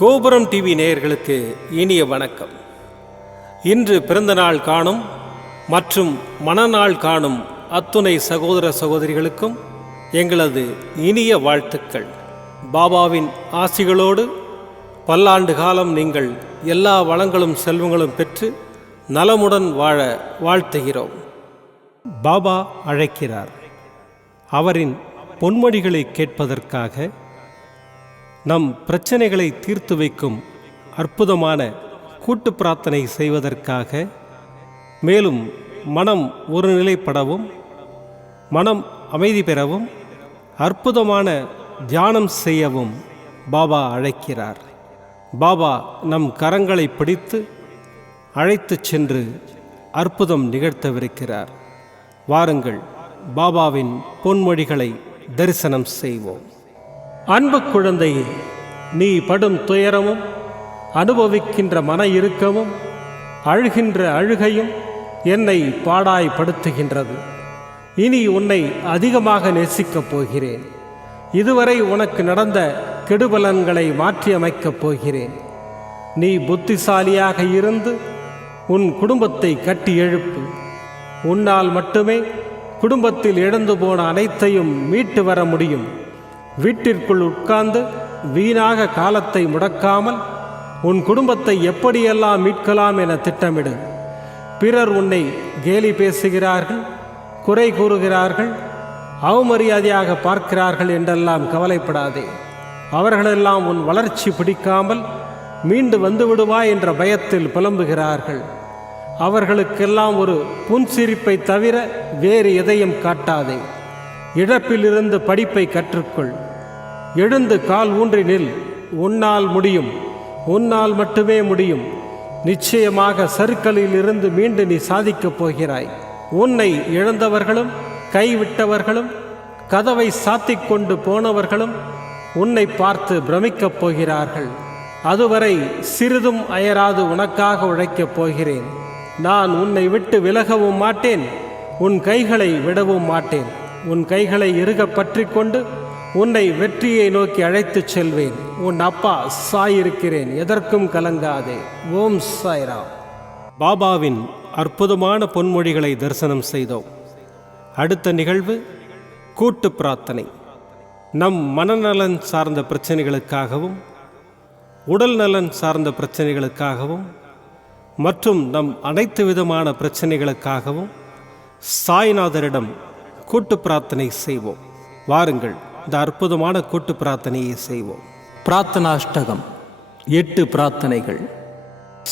கோபுரம் டிவி நேயர்களுக்கு இனிய வணக்கம். இன்று பிறந்தநாள் காணும் மற்றும் மணநாள் காணும் அத்துணை சகோதர சகோதரிகளுக்கும் எங்களது இனிய வாழ்த்துக்கள். பாபாவின் ஆசிகளோடு பல்லாண்டு காலம் நீங்கள் எல்லா வளங்களும் செல்வங்களும் பெற்று நலமுடன் வாழ வாழ்த்துகிறோம். பாபா அழைக்கிறார். அவரின் பொன்மொழிகளை கேட்பதற்காக, நம் பிரச்சனைகளை தீர்த்து வைக்கும் அற்புதமான கூட்டு பிரார்த்தனை செய்வதற்காக, மேலும் மனம் ஒருநிலைப்படவும் மனம் அமைதி பெறவும் அற்புதமான தியானம் செய்யவும் பாபா அழைக்கிறார். பாபா நம் கரங்களை பிடித்து அழைத்து சென்று அற்புதம் நிகழ்த்தவிருக்கிறார். வாருங்கள், பாபாவின் பொன்மொழிகளை தரிசனம் செய்வோம். அன்பு குழந்தையே, நீ படும் துயரமும் அனுபவிக்கின்ற மன இறுக்கமும் அழுகின்ற அழுகையும் என்னை பாடாய்படுத்துகின்றது. இனி உன்னை அதிகமாக நேசிக்கப் போகிறேன். இதுவரை உனக்கு நடந்த கெடுபலன்களை மாற்றியமைக்கப் போகிறேன். நீ புத்திசாலியாக இருந்து உன் குடும்பத்தை கட்டி எழுப்பு. உன்னால் மட்டுமே குடும்பத்தில் இழந்து போன அனைத்தையும் மீட்டு வர முடியும். வீட்டிற்குள் உட்கார்ந்து வீணாக காலத்தை முடக்காமல் உன் குடும்பத்தை எப்படியெல்லாம் மீட்கலாம் என திட்டமிடு. பிறர் உன்னை கேலி பேசுகிறார்கள், குறை கூறுகிறார்கள், அவமரியாதையாக பார்க்கிறார்கள் என்றெல்லாம் கவலைப்படாதே. அவர்களெல்லாம் உன் வளர்ச்சி பிடிக்காமல் மீண்டு வந்து விடுவாய் என்ற பயத்தில் புலம்புகிறார்கள். அவர்களுக்கெல்லாம் ஒரு புன்சிரிப்பை தவிர வேறு எதையும் காட்டாதே. இழப்பிலிருந்து படிப்பை கற்றுக்கொள். எழுந்து கால் ஊன்றி நில். உன்னால் முடியும். உன்னால் மட்டுமே முடியும். நிச்சயமாக சறுக்கலில் இருந்து மீண்டு நீ சாதிக்கப் போகிறாய். உன்னை இழந்தவர்களும் கைவிட்டவர்களும் கதவை சாத்திக் கொண்டு போனவர்களும் உன்னை பார்த்து பிரமிக்கப் போகிறார்கள். அதுவரை சிறிதும் அயராது உனக்காக உழைக்கப் போகிறேன். நான் உன்னை விட்டு விலகவும் மாட்டேன், உன் கைகளை விடவும் மாட்டேன். உன் கைகளை இறுக பற்றி கொண்டு உன்னை வெற்றியை நோக்கி அழைத்துச் செல்வேன். உன் அப்பா சாயிருக்கிறேன், எதற்கும் கலங்காதே. ஓம் சாய்ராம். பாபாவின் அற்புதமான பொன்மொழிகளை தரிசனம் செய்தோம். அடுத்த நிகழ்வு கூட்டு பிரார்த்தனை. நம் மனநலன் சார்ந்த பிரச்சனைகளுக்காகவும் உடல் நலன் சார்ந்த பிரச்சனைகளுக்காகவும் மற்றும் நம் அனைத்து விதமான பிரச்சனைகளுக்காகவும் சாய்நாதரிடம் கூட்டு பிரார்த்தனை செய்வோம். வாருங்கள், இந்த அற்புதமான கூட்டு பிரார்த்தனையை செய்வோம். பிரார்த்தனாஷ்டகம். 8 பிரார்த்தனைகள்.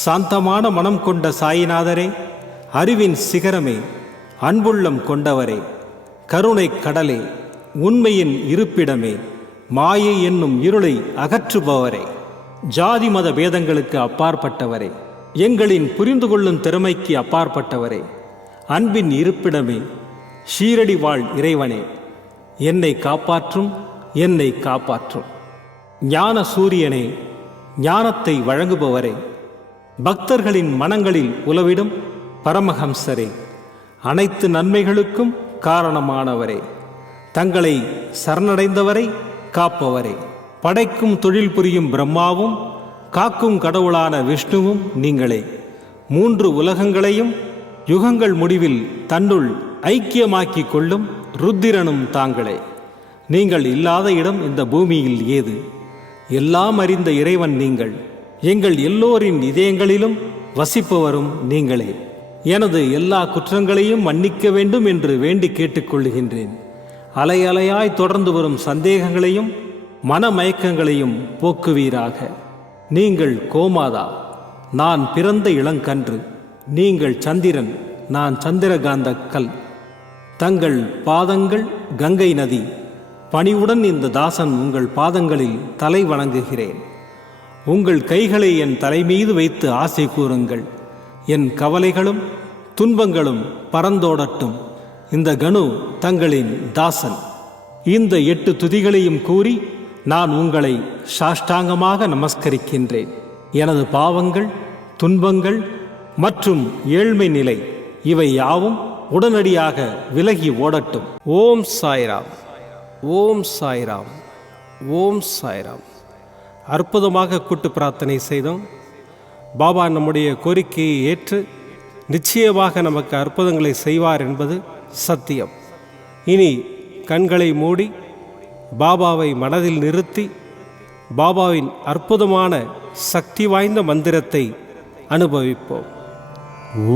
சாந்தமான மனம் கொண்ட சாயிநாதரே, அறிவின் சிகரமே, அன்புள்ளம் கொண்டவரே, கருணை கடலே, உண்மையின் இருப்பிடமே, மாயை என்னும் இருளை அகற்றுபவரே, ஜாதி மத பேதங்களுக்கு அப்பாற்பட்டவரே, எங்களின் புரிந்து கொள்ளும் திறமைக்கு அப்பாற்பட்டவரே, அன்பின் இருப்பிடமே, ஷீரடி வாழ் இறைவனே, என்னை காப்பாற்றும், என்னை காப்பாற்றும். ஞான சூரியனே, ஞானத்தை வழங்குபவரே, பக்தர்களின் மனங்களில் உலவிடும் பரமஹம்சரே, அனைத்து நன்மைகளுக்கும் காரணமானவரே, தங்களை சரணடைந்தவரை காப்பவரே, படைக்கும் தொழில் புரியும் பிரம்மாவும் காக்கும் கடவுளான விஷ்ணுவும் நீங்களே. 3 உலகங்களையும் யுகங்கள் முடிவில் தன்னுள் ஐக்கியமாக்கிக் கொள்ளும் ருத்திரனும் தாங்களே. நீங்கள் இல்லாத இடம் இந்த பூமியில் ஏது? எல்லாம் அறிந்த இறைவன் நீங்கள். எங்கள் எல்லோரின் இதயங்களிலும் வசிப்பவரும் நீங்களே. எனது எல்லா குற்றங்களையும் மன்னிக்க வேண்டும் என்று வேண்டி கேட்டுக்கொள்கின்றேன். அலை அலையாய் தொடர்ந்து வரும் சந்தேகங்களையும் மனமயக்கங்களையும் போக்குவீராக. நீங்கள் கோமாதா, நான் பிறந்த இளங்கன்று. நீங்கள் சந்திரன், நான் சந்திரகாந்த கல். தங்கள் பாதங்கள் கங்கை நதி. பணிவுடன் இந்த தாசன் உங்கள் பாதங்களில் தலை வணங்குகிறேன். உங்கள் கைகளை என் தலைமீது வைத்து ஆசை கூறுங்கள். என் கவலைகளும் துன்பங்களும் பறந்தோடட்டும். இந்த கணு தங்களின் தாசன். இந்த 8 துதிகளையும் கூறி நான் உங்களை சாஷ்டாங்கமாக நமஸ்கரிக்கின்றேன். எனது பாவங்கள், துன்பங்கள் மற்றும் ஏழ்மை நிலை இவை யாவும் உடனடியாக விலகி ஓடட்டும். ஓம் சாய்ராம். ஓம் சாய்ராம். ஓம் சாய்ராம். அற்புதமாக கூட்டு பிரார்த்தனை செய்தோம். பாபா நம்முடைய கோரிக்கையை ஏற்று நிச்சயமாக நமக்கு அற்புதங்களை செய்வார் என்பது சத்தியம். இனி கண்களை மூடி பாபாவை மனதில் நிறுத்தி பாபாவின் அற்புதமான சக்தி வாய்ந்த மந்திரத்தை அனுபவிப்போம்.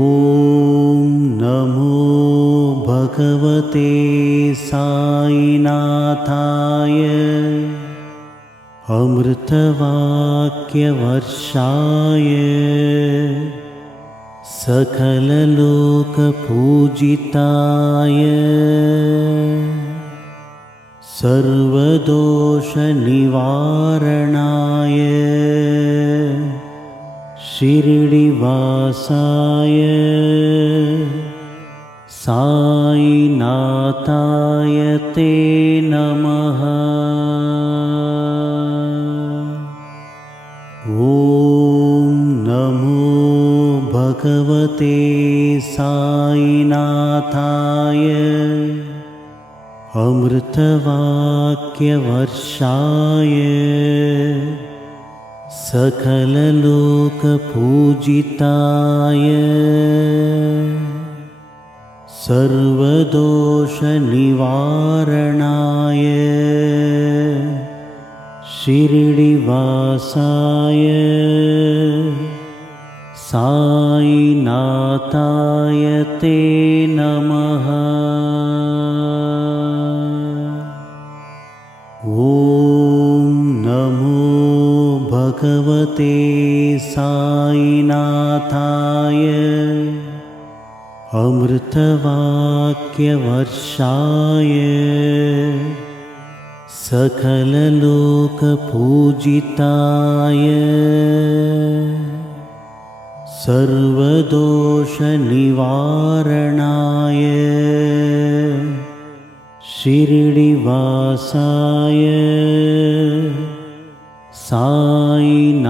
ஓம் நமோ பகவதே சாயிநாதாய அமிர்தவாக்ய வர்ஷாய சகலலோக பூஜிதாய சர்வதோஷ நிவாரணாய ஷிரடிவாசாய சாயிநாதாய தே நமः. ஓம் நமோ பகவதே சாயிநாதாய அமிர்தவாக்ய வர்ஷாய சகலலோக பூஜிதாய சர்வதோஷ நிவாரணாய ஷிரடிவாசாய சாயிநாதாய தே நமः. ஓம் நமோ பகவதே சாயிநாதாய அமிர்தவாக்ய வர்ஷாய சகலலோக பூஜிதாய சர்வதோஷ நிவாரணாய ஷிரடிவாசாய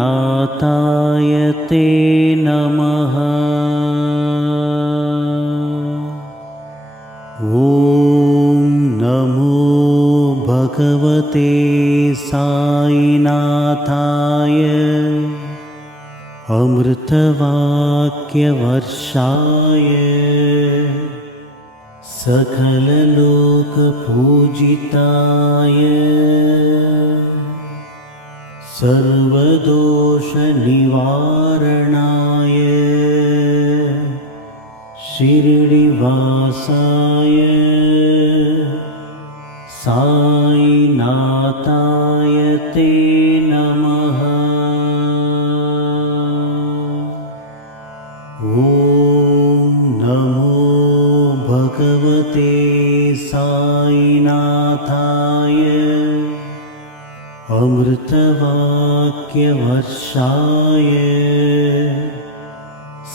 சாயிநாதாய தே நமः. ஓம் நமோ பகவதே சாயிநாதாய அமிர்தவாக்ய வர்ஷாய சகலலோக பூஜிதாய சர்வதோஷ நிவாரணாய ஷிரடிவாசாய சாயிநாதாய தே நமः. ஓம் நமோ பகவதே சாயிநாதாய அமிர்தவாக்ய வர்ஷாய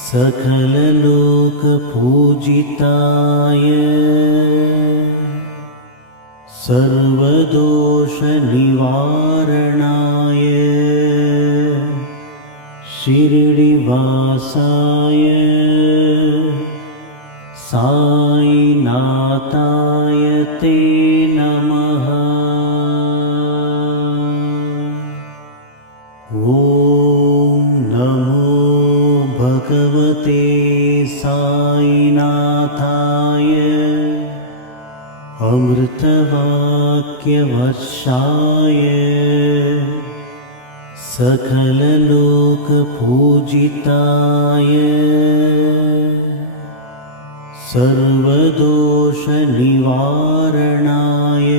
சகலலோக பூஜிதாய சர்வதோஷ நிவாரணாய ஷிரடிவாசாய சாயிநாதாய தே நமः. ஓம் நமோ பகவதே சாயிநாதாய அமிர்தவாக்ய வர்ஷாய சகலலோக பூஜிதாய சர்வதோஷ நிவாரணாய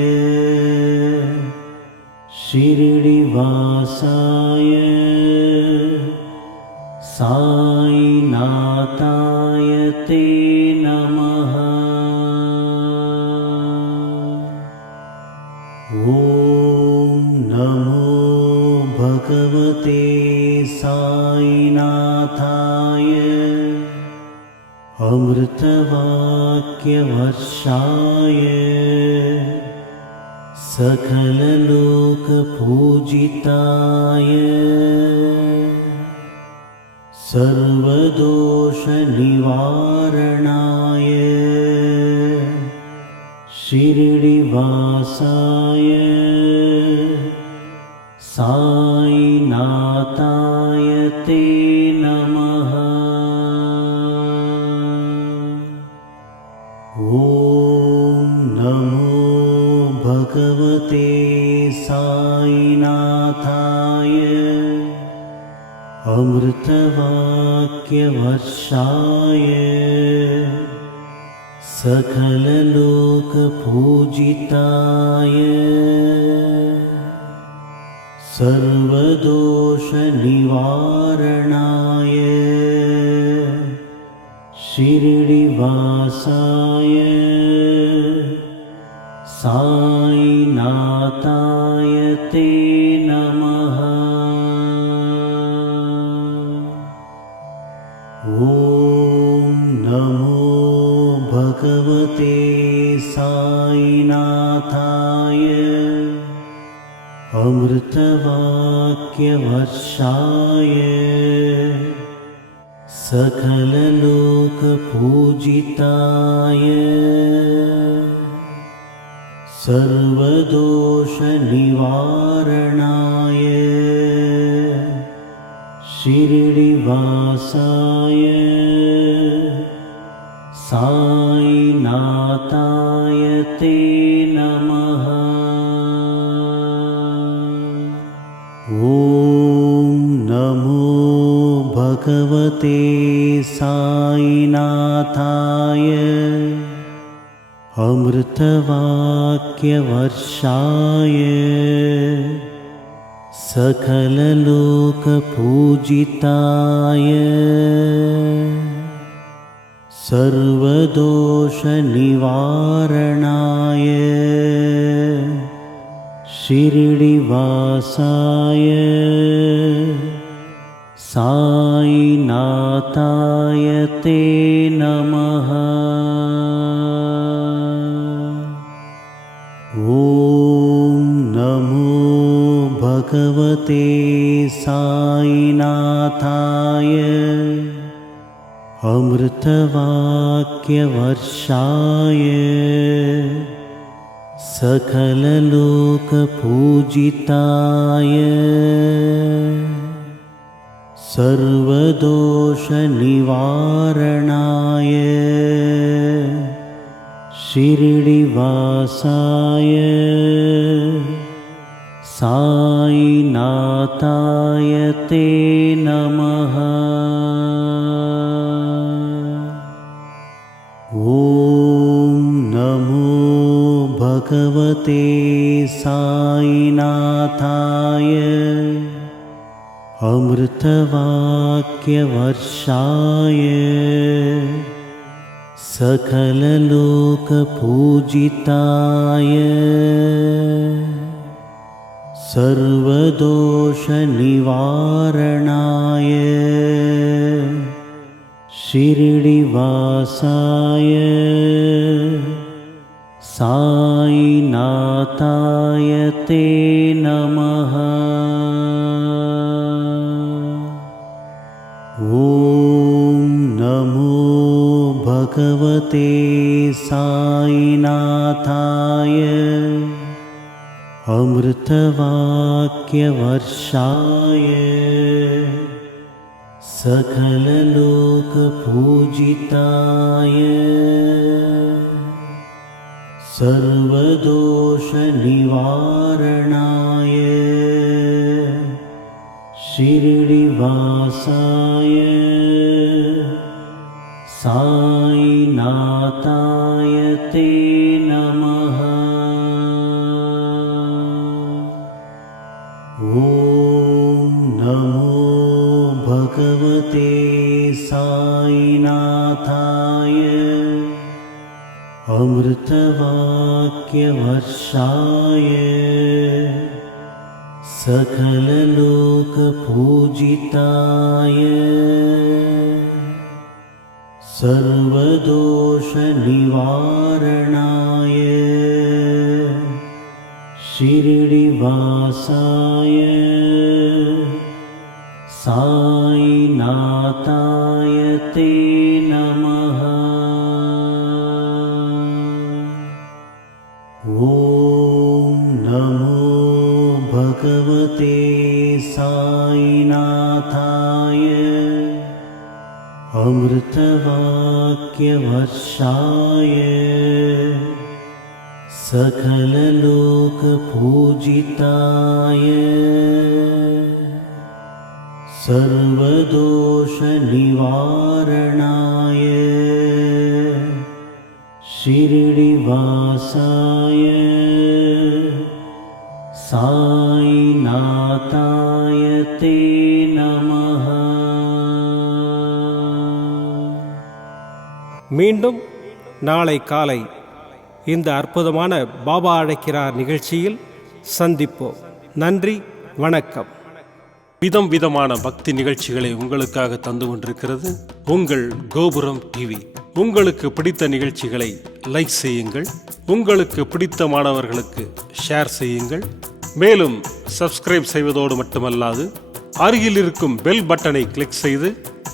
ஷிரடிவாசாய சாயிநாதாய தே நமः. ஓம் நமோ பகவதே சாயிநாதாய அமிர்தவாக்ய வர்ஷாய சகலலோக பூஜிதாய சர்வதோஷ நிவாரணாய ஷிரடிவாசாய சாயிநாதாய नमो भगवते साईनाथाय अमृतवाक्यवर्षाय सकललोकपूजिताय सर्वदोषनिवारणाय शिरडिवासाय साईनाथाय ते नमः। ॐ नमो भगवते साईनाथाय अमृतवाक्यवर्षाय सकललोकपूजिताय सर्वदोषनिवारणाय शिरडिवासाय साईनाथाय ते नमः। ॐ नमो भगवते साईनाथाय अमृतवाक्यवर्षाय सकललोकपूजिताय सर्वदोषनिवारणाय शिरडिवासाय साईनाथाय ते नमः। ॐ नमो भगवते साईनाथाय अमृतवाक्यवर्षाय सकललोकपूजिताय सर्वदोषनिवारणाय शिरडिवासाय साईनाथाय ते नमः। ॐ नमो भगवते साईनाथाय अमृतवाक्यवर्षाय सकललोकपूजिताय सर्वदोषनिवारणाय शिरडिवासाय साईनाथाय ते नमः। ॐ नमो भगवते साईनाथाय अमृतवाक्यवर्षाय सकललोकपूजिताय सर्वदोषनिवारणाय शिरडिवासाय साईनाथाय ते नमः। ॐ नमो भगवते साईनाथाय अमृतवाक्यवर्षाय सकललोकपूजिताय सर्वदोषनिवारणाय शिरडिवासाय साईनाथाय ते नमः। ॐ नमो भगवते साईनाथाय अमृतवाक्यवर्षाय सकललोकपूजिताय सर्वदोषनिवारणाय शिरडिवासाय साईनाथाय ते नमः। மீண்டும் நாளை காலை இந்த அற்புதமான பாபா அழைக்கிறார் நிகழ்ச்சியில் சந்திப்போம். நன்றி, வணக்கம். விதம் விதமான பக்தி நிகழ்ச்சிகளை உங்களுக்காக தந்து கொண்டிருக்கிறது உங்கள் கோபுரம் டிவி. உங்களுக்கு பிடித்த நிகழ்ச்சிகளை லைக் செய்யுங்கள், உங்களுக்கு பிடித்த மாணவர்களுக்கு ஷேர் செய்யுங்கள். மேலும் சப்ஸ்கிரைப் செய்வதோடு மட்டுமல்லாது அருகில் இருக்கும் பெல் பட்டனை கிளிக் செய்து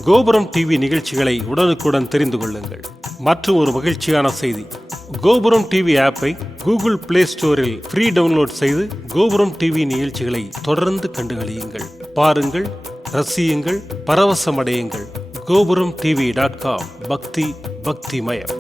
கோபுரம் டிவி நிகழ்ச்சிகளை உடனுக்குடன் தெரிந்து கொள்ளுங்கள். மற்றும் ஒரு மகிழ்ச்சியான செய்தி, கோபுரம் டிவி ஆப்பை கூகுள் பிளே ஸ்டோரில் ஃப்ரீ டவுன்லோட் செய்து கோபுரம் டிவி நிகழ்ச்சிகளை தொடர்ந்து கண்டுகளியுங்கள், பாருங்கள், ரசியுங்கள், பரவசமடையுங்கள். gopuramtv.com. பக்தி பக்திமயம்.